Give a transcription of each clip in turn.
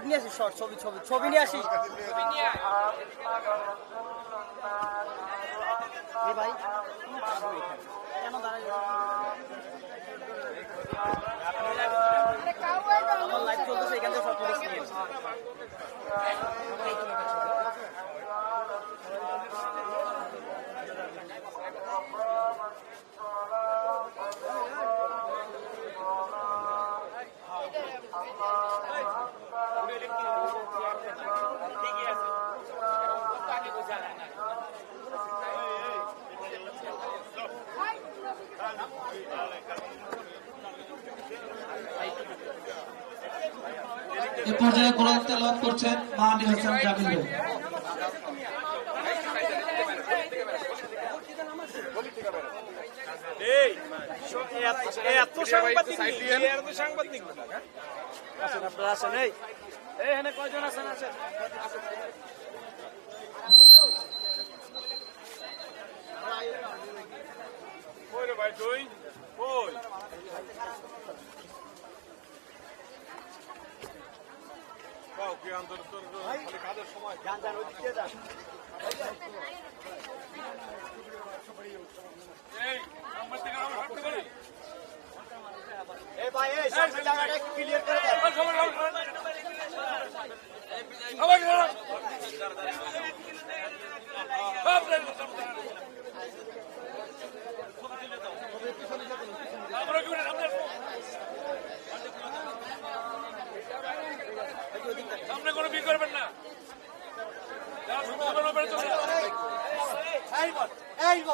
Short নিয়ে আসি short ছবি ছবি ছবি নিয়ে আসি। ভাই, কেন দাঁড়াই আমার চলতেছে, এখান থেকে সব এ পর্যায়ে কোরআন তেলাওয়াত করছেন মাহাদি হাসান জামিল ভাই। এই এত- সাংবাদিক নেই, এত সাংবাদিক নেই। আসেন আপনারা আসেন এই। এই এখানে কয়জন আছেন? আছেন ভাই তুই কই কাউ কি আন্দোলন তোর খালি কাজের সময় যান যান ওই দিক দিয়ে যান এই আমার থেকে আমার হাঁটতে পারে এই ভাই এই সামনে জায়গাটা ক্লিয়ার করে দেন সবাই সবাই আমরা কি সামনে সামনে কোনো বিয়ে করবেন না যারা শুধু করবেন বেড়ে চলে এই বল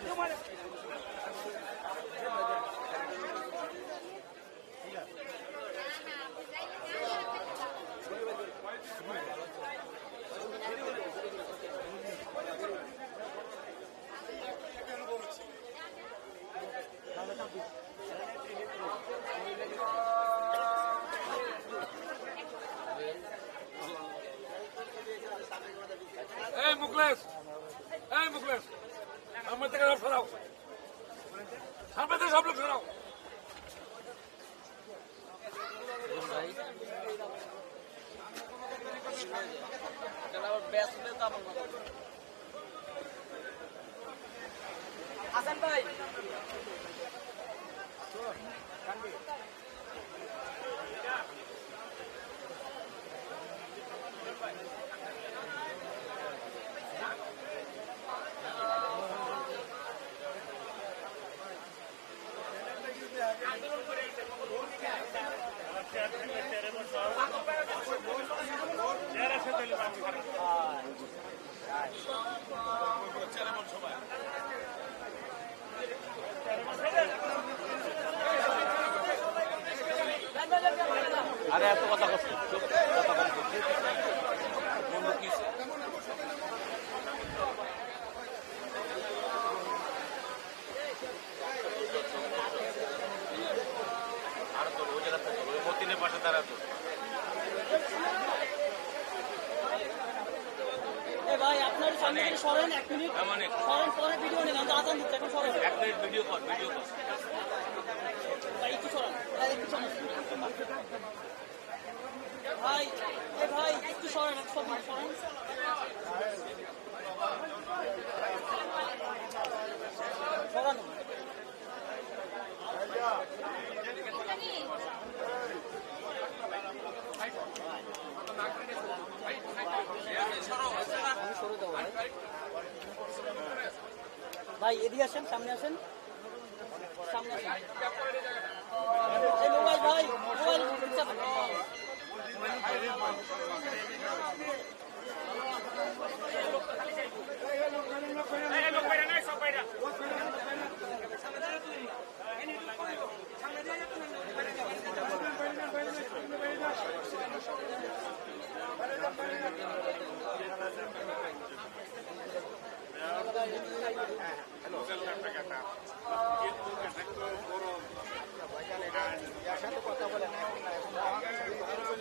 এই বল এই মুকলেশ এই মুকলেশ সামনে থেকে সব সরাও সামনে থেকে সব লোক সরাও হাসান ভাই। আরে এত কথা কষ্ট কথা বন্ধু কি? আর ওই মতিনের পাশে ভাই আপনার সামনে সরেন এক মিনিট হ্যাঁ, মানে সরেন পরে ভিডিও দিচ্ছে এখন সরেন। এক মিনিট ভিডিও কর ভিডিও কর ভাই একটু সরান ভাই একটু সরান ভাই এ ভাই একটু সরেন সরেন। সরান। ভাই এদিকে আসেন সামনে আসেন সামনে আসেন এই মোবাইল ভাই মোবাইল চাপ-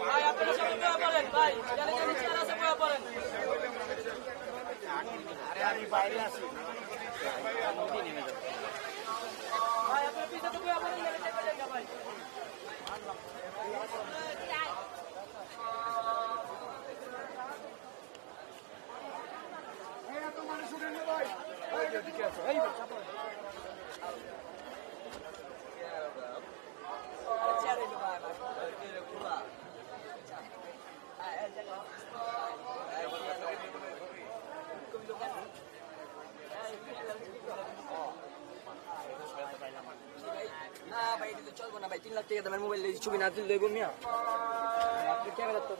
ভাই আপনারা সবাই বয়া পড়েন ভাই যারা যারা চেয়ার আছে বয়া পড়েন ভাই আপনার পিছে তো আমার এখানে চেপে জায়গা ভাই না ভাই এটা তো চলবো না ভাই তিন লাখ টাকা দামের মোবাইল ছবি না তুললে গো মিয়া আপনি ক্যামেরা তো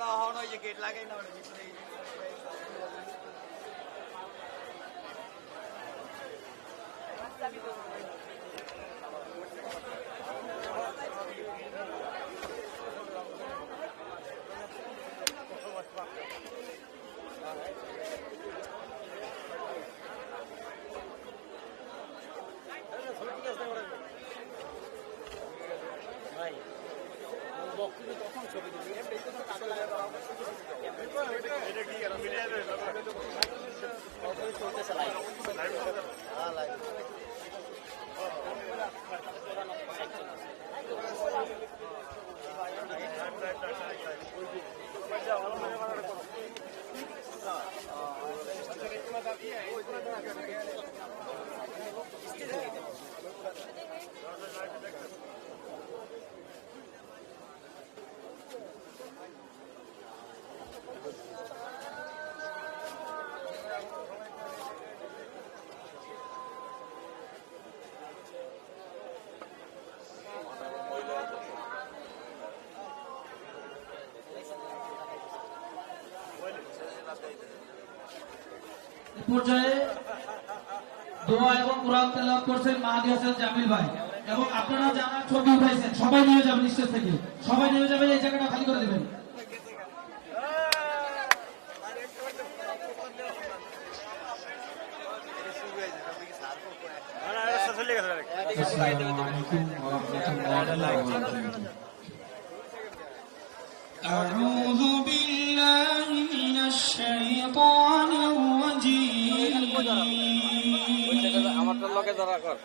বেটা হন ওই যে গেট লাগাই না ভিতরে ভাই বক্তব্য তখন ছবি পর্যায়ে দোয়া এবং কোরআন তেলাওয়াত করছেন মাহাদি হাসান জামিল ভাই এবং আপনারা যারা ছবি উঠাইছেন সবাই নিয়ে যাবেন স্টেজ থেকে সবাই নিয়ে যাবেন এই জায়গাটা খালি করে দেবেন আসসালামু আলাইকুম ওয়া রাহমাতুল্লাহি ওয়া বারাকাতুহু أعوذ بالله من الشيطان الرجيم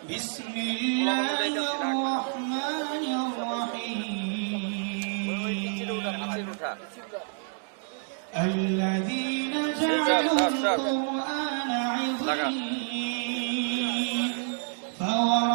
بسم الله الرحمن الرحيم الذين جعلوا القرآن عظيم فوربك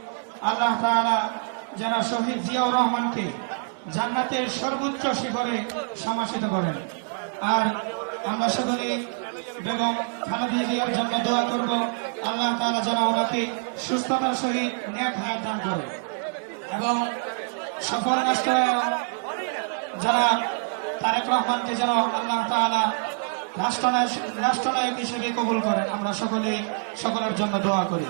আল্লাহ তাআলা যারা শহীদ জিয়াউর রহমানকে জান্নাতের সর্বোচ্চ শিখরে সমাসিত করেন। আর আমরা সকলেই বেগম খালেদা জিয়ার জন্য দোয়া করব, আল্লাহ তাআলা যেন ওনাকে সুস্থতার সহিত ন্যাক হায়াত দান করে এবং সফল রাষ্ট্রায়ণ যারা তারেক রহমানকে যেন আল্লাহ তাআলা রাষ্ট্রনায়ক রাষ্ট্রনায়ক হিসেবে কবুল করেন, আমরা সকলে সকলের জন্য দোয়া করি।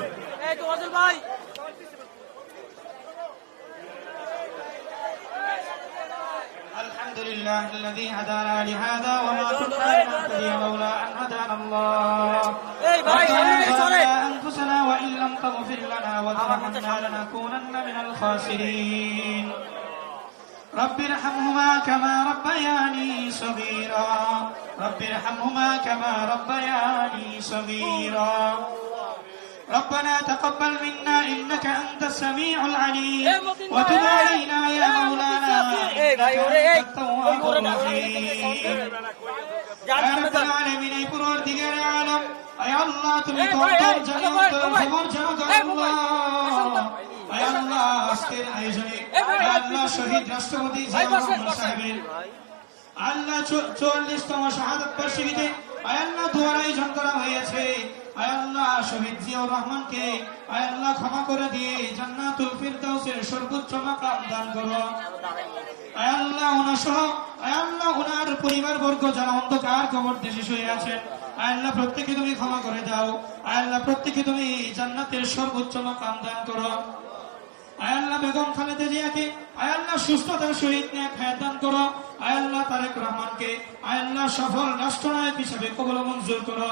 لله الذي هدانا لهذا وما كنا لنهتدي لولا أن هدانا الله. ربنا أنفسنا وإن لم تغفر لنا وارحمنا لنكونن من الخاسرين. رب ارحمهما كما ربياني صغيرا. رب ارحمهما كما ربياني صغيرا. ربنا تقبل منا انك انت السميع العليم وتب علينا يا مولانا এই ভাই ওরে এই انك التواب ওরে না الرحيم যার يا সামনে رب যান العالمين এই পরওয়ারদিগার আলম আয় আল্লাহ তুমি এই ভাই, কত এই, জানো ভাই, তো ভাই, খবর জানো তো এই মোবাইল, আল্লাহ আয় আল্লাহ আজকের আয়োজনে এই ভাই, আয় আল্লাহ শহীদ রাষ্ট্রপতি ভাই, জিয়াউর বসেন, রহমান বসেন। সাহেবের আল্লাহ চুয়াল্লিশতম শাহাদত বার্ষিকীতে আয় আল্লাহ দুয়ার আয়োজন করা হয়েছে আয় আল্লাহ, শহীদ যারা অন্ধকার কবর দেশে শুয়ে আয়াল্লাহ প্রত্যেকে তুমি ক্ষমা করে দাও। আয়াল্লাহ প্রত্যেকে তুমি জান্নাতের সর্বোচ্চ মাকাম দান করো। আয় আল্লাহ বেগম খালেদা জিয়াকে আয় আল্লাহ সুস্থতার সহিত ন্যাক হায়াত করো আয় আল্লাহ তারেক রহমানকে আয় আল্লাহ সফল রাষ্ট্রনায়ক হিসেবে কবল মঞ্জুর করো।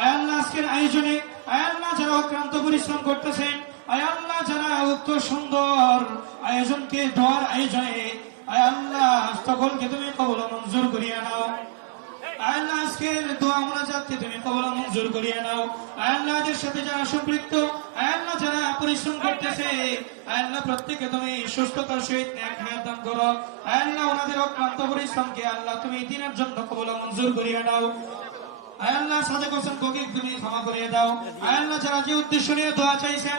আয় আল্লাহ আজকের আয়োজনে আয় আল্লাহ যারা অক্রান্ত পরিশ্রম করতেছেন আয় আল্লাহ যারা উক্ত সুন্দর আয়োজনকে, দোয়ার আয়োজনে আয় আল্লাহ সকলকে তুমি কবল মঞ্জুর করিয়ে নাও। সুস্থতার সহিত হায়াত দান করো। ওনাদের অক্লান্ত পরিশ্রমকে আল্লাহ তুমি দিনের জন্য করিয়ে নাও। আল্লাহ সাদেক হোসেন কোকে তুমি ক্ষমা করিয়ে দাও। আল্লাহ, যারা যে উদ্দেশ্য নিয়ে দোয়া চাইছেন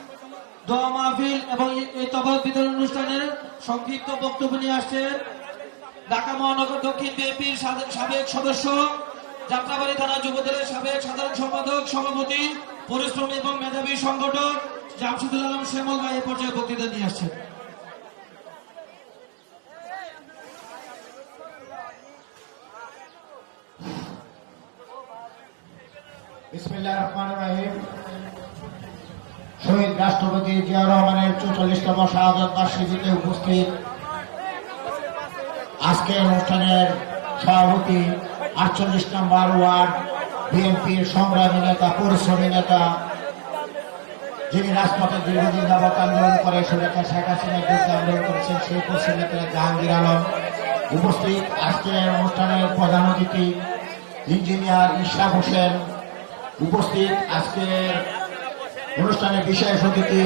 দোয়া মাহফিল এবং এই তবাদ বিতরণ অনুষ্ঠানের সংক্ষিপ্ত বক্তব্য নিয়ে আসছেন ঢাকা মহানগর দক্ষিণ বিএনপির সাবেক সদস্য, যাত্রাবাড়ি থানা যুবদলের সাবেক সাধারণ সম্পাদক, সভাপতি, পরিশ্রমী এবং মেধাবী সংগঠক জামশুদুল আলম শ্যামল ভাই এ পর্যায়ে বক্তৃতা নিয়ে আসছেন। বিসমিল্লাহ রহমান রাহিম। শহীদ রাষ্ট্রপতি জিয়া রহমানের চৌচল্লিশতম শাহাদত বার্ষিকীতে উপস্থিত। আজকের অনুষ্ঠানের সভাপতি, আটচল্লিশ নম্বর ওয়ার্ড বিএনপির সংগ্রামী নেতা পরিশ্রমী নেতা, যিনি রাজপথে দীর্ঘদিন যাবত আন্দোলন করে সুরেখা শেখ হাসিনার বিরুদ্ধে আন্দোলন করেছেন সেই পশ্চিম নেতা জাহাঙ্গীর আলম। উপস্থিত আজকের অনুষ্ঠানের প্রধান অতিথি, ইঞ্জিনিয়ার ইশরাক হোসেন। উপস্থিত আজকের অনুষ্ঠানের বিশেষ অতিথি,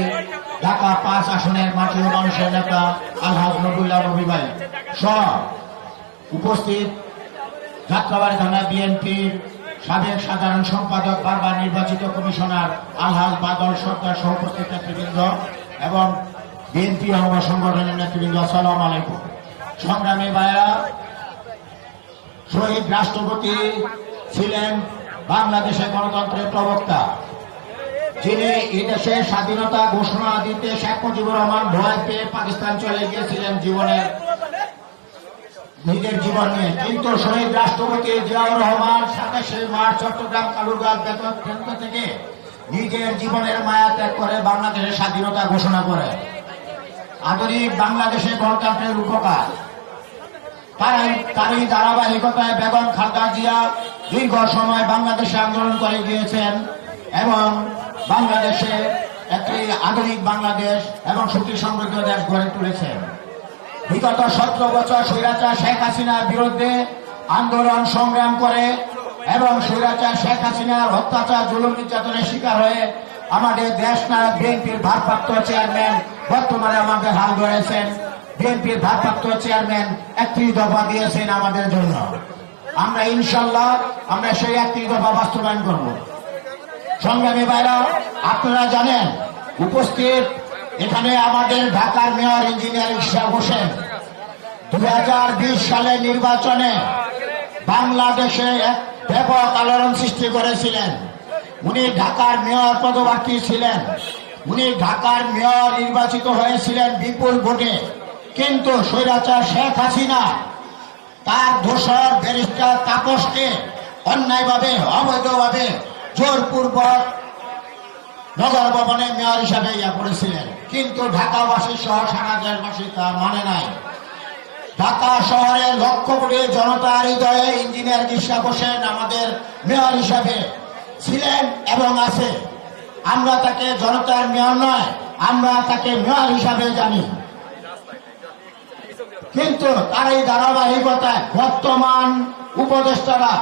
ঢাকা পাঁচ আসনের মাটি ও মানুষের নেতা, আলহাজ নবুল্লাহ নবী ভাই। সহ উপস্থিত যাত্রাবাড়ি থানা বিএনপির সাবেক সাধারণ সম্পাদক, বারবার নির্বাচিত কমিশনার আলহাজ বাদল সরকার সহ উপস্থিত নেতৃবৃন্দ এবং বিএনপি অঙ্গ সংগঠনের নেতৃবৃন্দ, আসসালাম আলাইকুম। সংগ্রামী ভাইয়া, শহীদ রাষ্ট্রপতি ছিলেন বাংলাদেশের গণতন্ত্রের প্রবক্তা। যিনি এই দেশের স্বাধীনতা ঘোষণা দিতে শেখ মুজিবুর রহমান ভয় পেয়ে পাকিস্তান চলে গিয়েছিলেন জীবনের নিজের জীবন নিয়ে। কিন্তু শহীদ রাষ্ট্রপতি জিয়াউর রহমান সাতাশে মার্চ চট্টগ্রাম কালুরগাঁও বেতন কেন্দ্র থেকে নিজের জীবনের মায়া ত্যাগ করে বাংলাদেশের স্বাধীনতা ঘোষণা করে। আধুনিক বাংলাদেশে গণতন্ত্রের উপকার। তারাই তারই ধারাবাহিকতায় বেগম খালদা জিয়া দীর্ঘ সময় বাংলাদেশে আন্দোলন করে গিয়েছেন এবং বাংলাদেশে একটি আধুনিক বাংলাদেশ এবং সুখী সমৃদ্ধ দেশ গড়ে তুলেছেন বিগত সতেরো বছর স্বৈরাচার শেখ হাসিনার বিরুদ্ধে আন্দোলন সংগ্রাম করে এবং স্বৈরাচার শেখ হাসিনার অত্যাচার, জুলুম, নির্যাতনের শিকার হয়ে আমাদের দেশ নায়ক বিএনপির ভারপ্রাপ্ত চেয়ারম্যান বর্তমানে আমাদের হাল ধরেছেন। বিএনপির ভারপ্রাপ্ত চেয়ারম্যান একটি দফা দিয়েছেন আমাদের জন্য। আমরা ইনশাল্লাহ আমরা সেই একটি দফা বাস্তবায়ন করব। সংগ্রামী ভাইরা, আপনারা জানেন, উপস্থিত এখানে আমাদের ঢাকার মেয়র ইঞ্জিনিয়ার ইশা হোসেন। দুই সালের নির্বাচনে বাংলাদেশে এক ব্যাপক আলোড়ন সৃষ্টি করেছিলেন। উনি ঢাকার মেয়র পদপ্রার্থী ছিলেন। উনি ঢাকার মেয়র নির্বাচিত হয়েছিলেন বিপুল ভোটে। কিন্তু স্বৈরাচার শেখ হাসিনা তার দোষর ব্যারিস্টার তাপসকে অন্যায়ভাবে, অবৈধভাবে জোরপূর্বক নগর ভবনে মেয়র হিসাবে ইয়া করেছিলেন। কিন্তু ঢাকাবাসী সহ সারা দেশবাসী তা মানে নাই। ঢাকা শহরের লক্ষ কোটি জনতার হৃদয়ে ইঞ্জিনিয়ার গিসা হোসেন আমাদের মেয়র হিসাবে ছিলেন এবং আছে। আমরা তাকে জনতার মেয়র নয়, আমরা তাকে মেয়র হিসাবে জানি। কিন্তু তার এই ধারাবাহিকতায় বর্তমান উপদেষ্টারা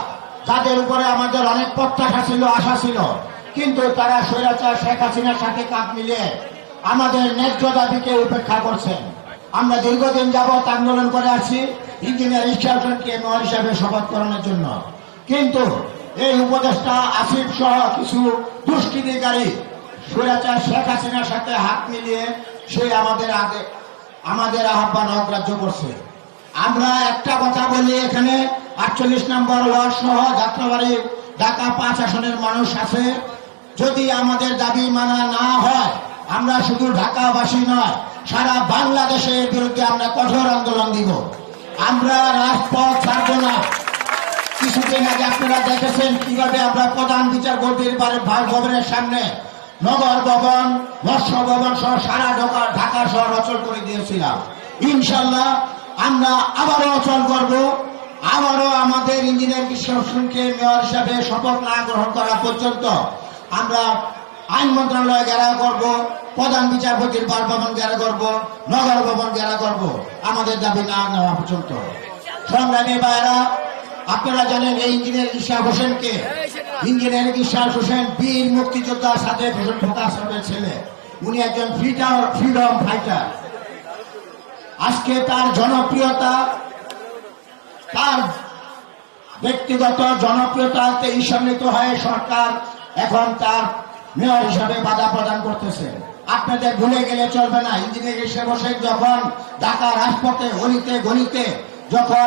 যাদের উপরে আমাদের অনেক প্রত্যাশা ছিল, আশা ছিল। কিন্তু তারা স্বৈরাচার শেখ হাসিনার সাথে কাপ মিলিয়ে আমাদের ন্যায্য দাবিকে উপেক্ষা করছেন। আমরা দীর্ঘদিন যাবৎ আন্দোলন করে আসছি ইঞ্জিনিয়ার ইস্টারকে মেয়র হিসাবে শপথ করানোর জন্য। কিন্তু এই উপদেষ্টা আসিফ সহ কিছু দুষ্কৃতিকারী স্বৈরাচার শেখ হাসিনার সাথে হাত মিলিয়ে সে আমাদের আগে আমাদের আহ্বান অগ্রাহ্য করছে। আমরা একটা কথা বলি এখানে আটচল্লিশ নম্বর ওয়ার্ড সহ যাত্রাবাড়ি ঢাকা পাঁচ আসনের মানুষ আছে। যদি আমাদের দাবি মানা না হয়, আমরা শুধু ঢাকাবাসী নয়, সারা বাংলাদেশের বিরুদ্ধে আমরা কঠোর আন্দোলন দিব। আমরা রাজপথ ছাড়বো না। কিছুদিন আগে আপনারা দেখেছেন কীভাবে আমরা প্রধান বিচারপতির ভবনের সামনে নগর ভবন, মৎস্য ভবন সহ সারা ঢাকা ঢাকা শহর অচল করে দিয়েছিলাম। ইনশাল্লাহ আমরা আবারও অচল করব। আবারও আমাদের ইঞ্জিনিয়ার কৃষ্ণকে মেয়র হিসাবে শপথ না গ্রহণ করা পর্যন্ত আমরা আইন মন্ত্রণালয় ঘেরাও করব, প্রধান বিচারপতির বাসভবন ঘেরা করব, নগর ভবন ঘেরা করব। আমাদের দাবি না নেওয়া পর্যন্ত। সংগ্রামী ভাইরা আপনারা জানেন এই ইঞ্জিনিয়ার ইশা হোসেনকে। ইঞ্জিনিয়ার ইশা হোসেন বীর মুক্তিযোদ্ধা সাথে হোসেন ফোকাস ছেলে। উনি একজন ফ্রিডম ফাইটার। আজকে তার জনপ্রিয়তা তার ব্যক্তিগত জনপ্রিয়তাতে ঈর্ষান্বিত হয়ে সরকার এখন তার মেয়র হিসাবে বাধা প্রদান করতেছে। আপনাদের ভুলে গেলে চলবে না। ইঞ্জিনিয়ার হিসেবে বসে যখন ঢাকা রাজপথে, অলিতে, গলিতে, যখন